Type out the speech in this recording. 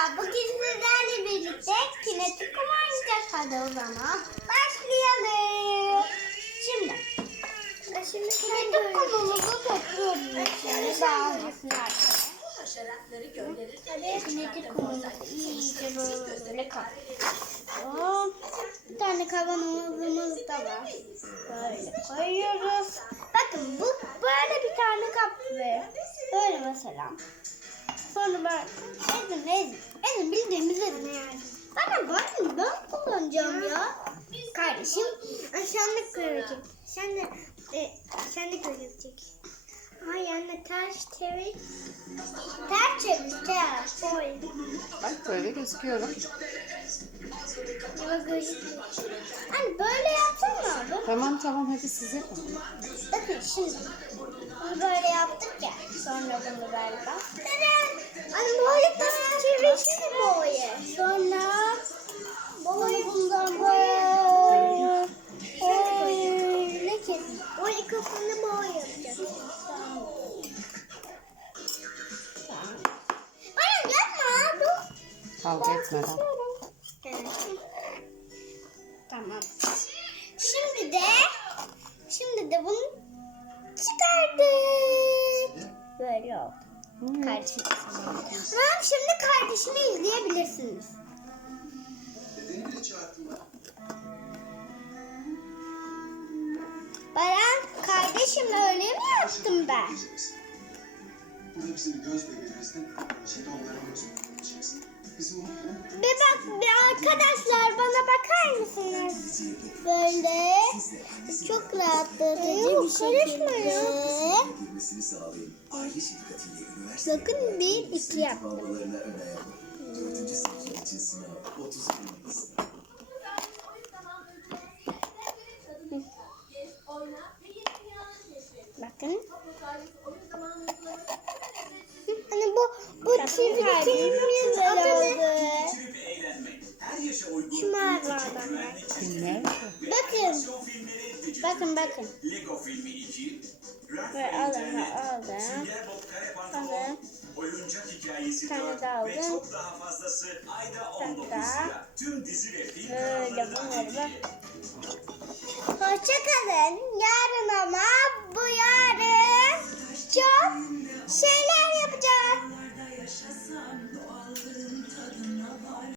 Merhaba, bugün sizlerle birlikte kinetik kum oynayacağız. Hadi o zaman başlayalım. Şimdi, şimdi kinetik kumumuzu topluyoruz. Şimdi dağılmasın arkadaşlar. Kinetik kumumuzu iyice böyle kapatıyoruz. Bir tane kavanozumuz da var. Böyle koyuyoruz. Bakın bu böyle bir tane kap ve böyle mesela. Sonra ben ezin ezin. Ezin bildiğimiz ezin yani. Bana bakın ben kullanacağım ya. Kardeşim aşağılık görecek. Sen de e, sen de görecek. Ay anne ters çevir. Ters çevir ters. Oy. Bak böyle gözüküyorum. Yok gözüküyor. Anne böyle yapsana abi. Tamam tamam hadi siz yapın. Bakın şimdi. Bunu böyle yaptık ya. Sonra bunu böyle bak. Anne böyle nasıl çevirsene boyu. Sonra boyu bundan böyle böyle kesin. Kavga etmeden. Evet. Tamam. Şimdi de şimdi de bunu çıkardık. Böyle oldu. Hmm. Kardeşim. Tamam şimdi kardeşimi izleyebilirsiniz. Dedeni bile. Baran kardeşim öyle mi yaptım ben? Burada bizim göz bebeğimizde şimdi onların Bir bak bir arkadaşlar bana bakar mısınız? Böyle çok rahatlatıcı bir şekilde. Bakın bir iki yap. Bu çizgi filmin adı ne? Şu mavi adamlar. Bilmiyorum ki. Bakın. Bakın bakın. Lego filmi 2, Ralph Böyle alın alın. Alın. Oyuncak Hikayesi tane 4 daha ve çok daha fazlası ayda tane 19 daha. lira. Tüm dizi ve film kanallarından. Hoşçakalın. Yarın ama